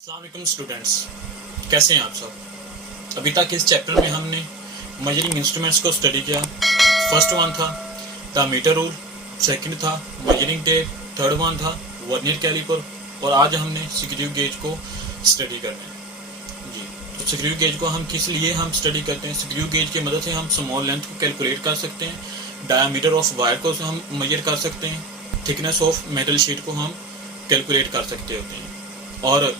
अस्सलाम वालेकुम स्टूडेंट्स, कैसे हैं आप सब। अभी तक इस चैप्टर में हमने मेजरिंग इंस्ट्रूमेंट्स को स्टडी किया। फर्स्ट वन था द मीटर रूल, सेकंड था मेजरिंग टेप, थर्ड वन था वर्नियर कैलिपर और आज हमने स्क्रू गेज को स्टडी करना है जी। तो स्क्रू गेज को हम किस लिए स्टडी करते हैं? स्क्रू गेज की मदद से हम स्मॉल लेंथ को कैलकुलेट कर सकते हैं, डायामीटर ऑफ वायर को हम मेजर कर सकते हैं, थिकनेस ऑफ मेटल शीट को हम कैलकुलेट कर सकते होते हैं और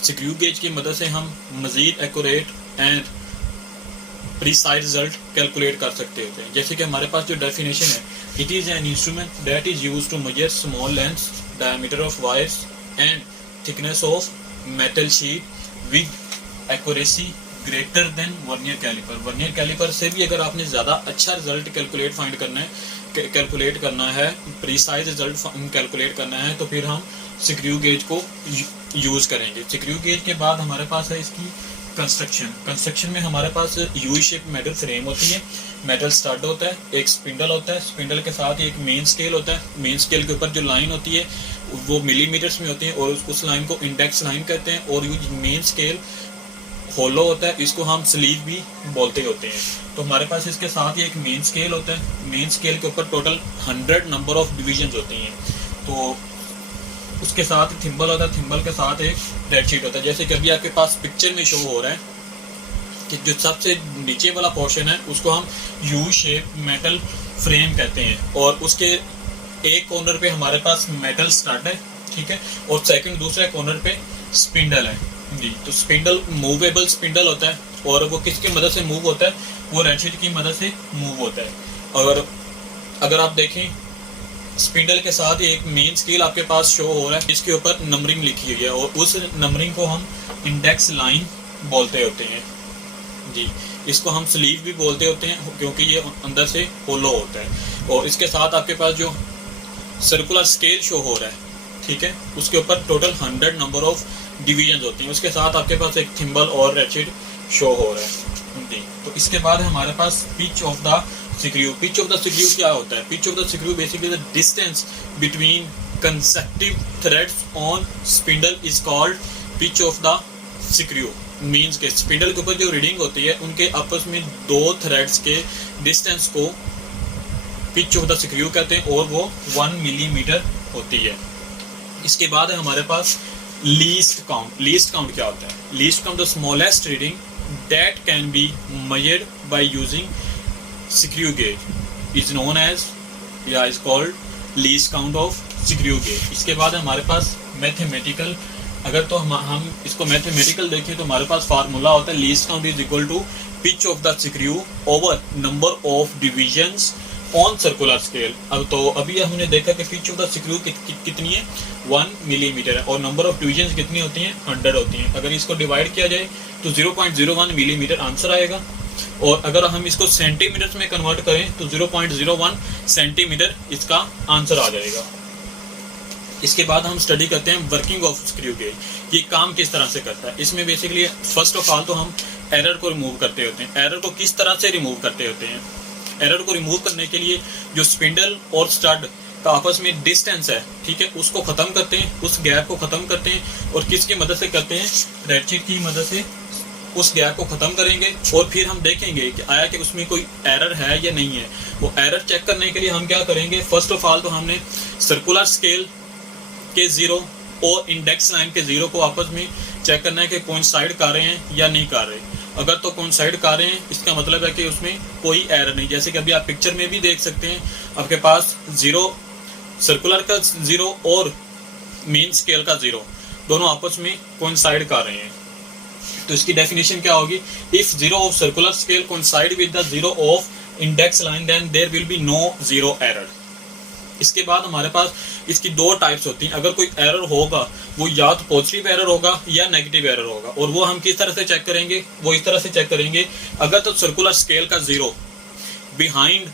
स्क्रू गेज की मदद से हम मज़ीद accurate and precise result calculate कर सकते होते हैं। जैसे कि हमारे पास जो डेफिनेशन है, it is an instrument that is use to measure small lengths, diameter of wires and thickness of metal sheet with accuracy greater than vernier calliper. Vernier calliper से भी अगर आपने ज़्यादा अच्छा रिजल्ट कैलकुलेट करना है, प्रीसाइज रिजल्ट कैलकुलेट करना है, तो फिर हम स्क्रू गेज को यूज़ करेंगे। स्क्रू गेज के बाद हमारे पास है इसकी कंस्ट्रक्शन में हमारे पास यू शेप मेटल फ्रेम होती है, मेटल स्टड होता है, एक स्पिंडल होता है, स्पिंडल के साथ एक मेन स्केल होता है। मेन स्केल के ऊपर जो लाइन होती है वो मिलीमीटर्स में होती है और उस लाइन को इंडेक्स लाइन कहते हैं। और ये मेन स्केल होलो होता है, इसको हम स्लीव भी बोलते होते हैं। तो हमारे पास इसके साथ ही एक मेन स्केल होता है। मेन स्केल के ऊपर टोटल 100 नंबर ऑफ डिविजन होती हैं। तो उसके साथ थिम्बल होता है, थिम्बल के साथ एक रेड शीट होता है। जैसे कि अभी आपके पास पिक्चर में शो हो रहा है कि जो सबसे नीचे वाला पोर्शन है उसको हम यू शेप मेटल फ्रेम कहते हैं और उसके एक कॉर्नर पे हमारे पास मेटल स्टड है, ठीक है, और दूसरे कॉर्नर पे स्पिंडल है जी। तो स्पिंडल मूवेबल स्पिंडल होता है और वो किसकी मदद से मूव होता है? वो रेड शीट की मदद से मूव होता है। और अगर आप देखें, स्पिंडल के साथ एक मेन स्केल आपके पास शो हो रहा है, इसके ऊपर नंबरिंग लिखी हुई है और उस नंबरिंग को हम इंडेक्स लाइन बोलते होते हैं जी। इसको हम स्लीव भी बोलते होते हैं क्योंकि ये अंदर से होलो होता है। और इसके साथ आपके पास जो सर्कुलर स्केल शो हो रहा है, ठीक है, उसके ऊपर टोटल 100 नंबर ऑफ डिवीजन होती हैं। उसके साथ आपके पास एक थिम्बल और रेड शीट शो हो रहा है जी। तो इसके बाद हमारे पास pitch of the screw. Pitch of the screw क्या होता है? Pitch of the screw basically the distance between consecutive threads on spindle is called pitch of the screw. Means के स्पिंडल के ऊपर जो रीडिंग होती है उनके आपस में दो थ्रेड्स के डिस्टेंस को पिच ऑफ द स्क्रू कहते हैं और वो 1 मिलीमीटर होती है। इसके बाद है हमारे पास लीस्ट काउंट। लीस्ट काउंट क्या होता है? Least count the smallest reading that can be measured by using screw gauge is known as is called least count of screw gauge। इसके बाद हमारे पास मैथमेटिकल, अगर तो हम इसको मैथमेटिकल देखें तो हमारे पास फार्मूला होता है least count is equal to pitch of the screw over number of divisions on circular scale. अब तो अभी हमने देखा कि पिच ऑफ द स्क्रू कितनी है, 1 मिलीमीटर है और नंबर ऑफ डिविजन्स कितनी होती हैं, 100 होती हैं। अगर इसको डिवाइड किया जाए तो 0.01 मिलीमीटर आंसर आएगा और अगर हम इसको सेंटीमीटर में कन्वर्ट करें तो 0.01 सेंटीमीटर इसका आंसर आ जाएगा। इसके बाद हम स्टडी करते हैं वर्किंग ऑफ स्क्रू गेज। ये काम किस तरह से करता है? इसमें बेसिकली फर्स्ट ऑफ ऑल तो हम एरर को रिमूव करते होते हैं। एरर को किस तरह से रिमूव करते होते हैं? एरर को रिमूव करने के लिए जो स्पिंडल और स्टड का आपस में डिस्टेंस है, ठीक है, उसको खत्म करते हैं, उस गैप को खत्म करते हैं और किसकी मदद से करते हैं? रेड शीट की मदद से उस गैप को खत्म करेंगे और फिर हम देखेंगे कि आया कि उसमें कोई एरर है या नहीं है। वो एरर चेक करने के लिए हम क्या करेंगे? फर्स्ट ऑफ ऑल तो हमने सर्कुलर स्केल के जीरो और इंडेक्स लाइन के जीरो को आपस में चेक करना है कि कोइंसाइड कर रहे हैं या नहीं कर रहे। अगर तो कोइंसाइड कर रहे हैं इसका मतलब है कि उसमें कोई एरर नहीं। जैसे कि अभी आप पिक्चर में भी देख सकते हैं, आपके पास जीरो, सर्कुलर का जीरो और मेन स्केल का जीरो दोनों आपस में कोइंसाइड कर रहे हैं। तो इसकी डेफिनेशन क्या होगी? If zero of circular scale coincide with the zero of index line then there will be no zero error. इसके बाद हमारे पास इसकी दो टाइप्स होती हैं। अगर कोई एरर होगा वो या तो पॉजिटिव एरर होगा या नेगेटिव एरर होगा और वो हम किस तरह से चेक करेंगे? वो इस तरह से चेक करेंगे, अगर तो सर्कुलर स्केल का zero behind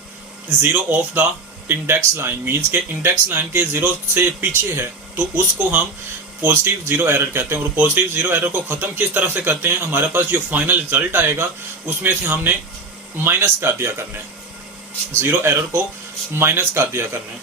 zero of the index line, means के इंडेक्स लाइन के जीरो से पीछे है, तो उसको हम पॉजिटिव जीरो एरर कहते हैं। और पॉजिटिव जीरो एरर को खत्म किस तरह से करते हैं? हमारे पास जो फाइनल रिजल्ट आएगा उसमें से हमने माइनस कर दिया करना है, जीरो एरर को माइनस कर दिया करना है।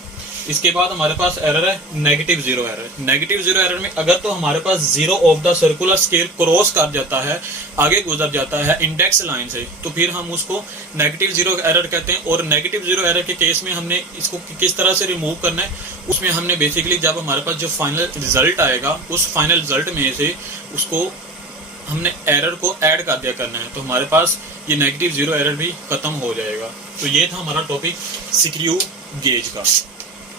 इसके बाद हमारे पास एरर है negative zero error. Negative zero error में अगर तो हमारे पास zero of the circular scale cross कर जाता है, आगे गुजर जाता है इंडेक्स लाइन से, तो फिर हम उसको नेगेटिव जीरो एरर कहते हैं। और नेगेटिव जीरो एरर के केस में हमने इसको किस तरह से रिमूव करना है, उसमें हमने बेसिकली जब हमारे पास जो फाइनल रिजल्ट आएगा उस फाइनल रिजल्ट में से उसको हमने एरर को ऐड कर दिया करना है, तो हमारे पास ये नेगेटिव जीरो एरर भी खत्म हो जाएगा। तो ये था हमारा टॉपिक स्क्रू गेज का।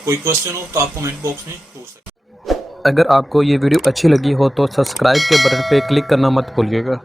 कोई क्वेश्चन हो तो आप कमेंट बॉक्स में पूछ सकते हैं। अगर आपको ये वीडियो अच्छी लगी हो तो सब्सक्राइब के बटन पे क्लिक करना मत भूलिएगा।